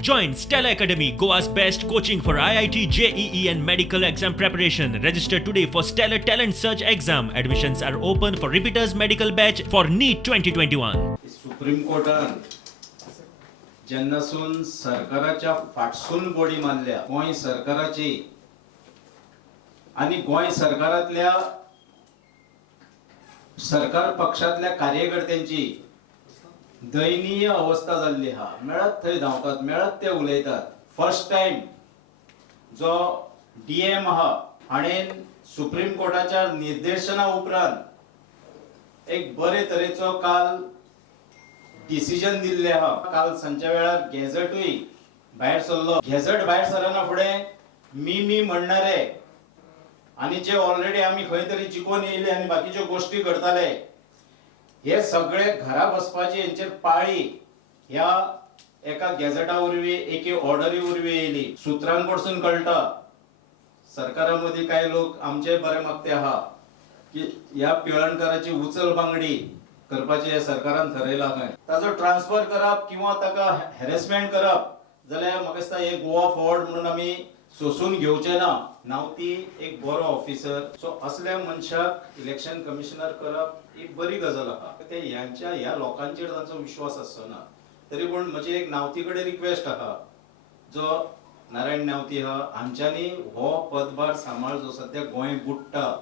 Join Stella Academy, Goa's best coaching for IIT, JEE and medical exam preparation. Register today for Stellar Talent Search exam. Admissions are open for repeaters medical batch for NEET 2021. Supreme कोर्टान जेन्नासून सरकाराच्या फाटसून body मानल्या गोंय सरकाराची आणि गोंय सरकारातल्या सरकार पक्षातल्या कार्यकर्त्यांची दयनीय अवस्था जाल्ली हा. मेळत थंय धांवतात, मेळत ते उलयतात. फर्स्ट टाइम जो डीएम हा हाणेन सुप्रीम कोर्टाच्या निर्देशना उपरांत एक बरे तरेचो काल डिसिजन दिल्ले हा. काल सांच्या वेळार गॅझेटूय भायर सरलो. गॅझेट भायर सरना फुडें मी म्हणणारे आणि जे ऑलरेडी आम्ही खंय तरी जिखून येयले आणि बाकीच्यो गोष्टी करताले हे सगळे घरा बसपाची यांचेर पाळी ह्या एका गॅझेटा वरवी एके ऑर्डरी वरवी येयली. सूत्रांकडसून कळटा सरकारामध्ये काही लोक आमचे बरे मागते आहा की ह्या पिळणकाराची उचल बांगडी करपाची हे सरकारान ठरयला. खंय ताजो ट्रान्सफर करप किंवा ताका हॅरेसमेंट करप जाल्यार म्हाका दिसता हे गोवा फॉर्वर्ड म्हणून आमी सोसून घेवचे ना. नावती एक बरो ऑफिसर. सो असल्या मनशाक इलेक्शन कमिशनर करप ही बरी गजाल आहा. ते ह्या लोकांचेर तांचो विश्वास आसना. तरी पूण म्हजी एक नावती कडेन रिक्वेस्ट आहा जो नारायण नावती आहा, आमच्यांनी हो पदभार सांबाळ जो सध्या गोंय बुडटा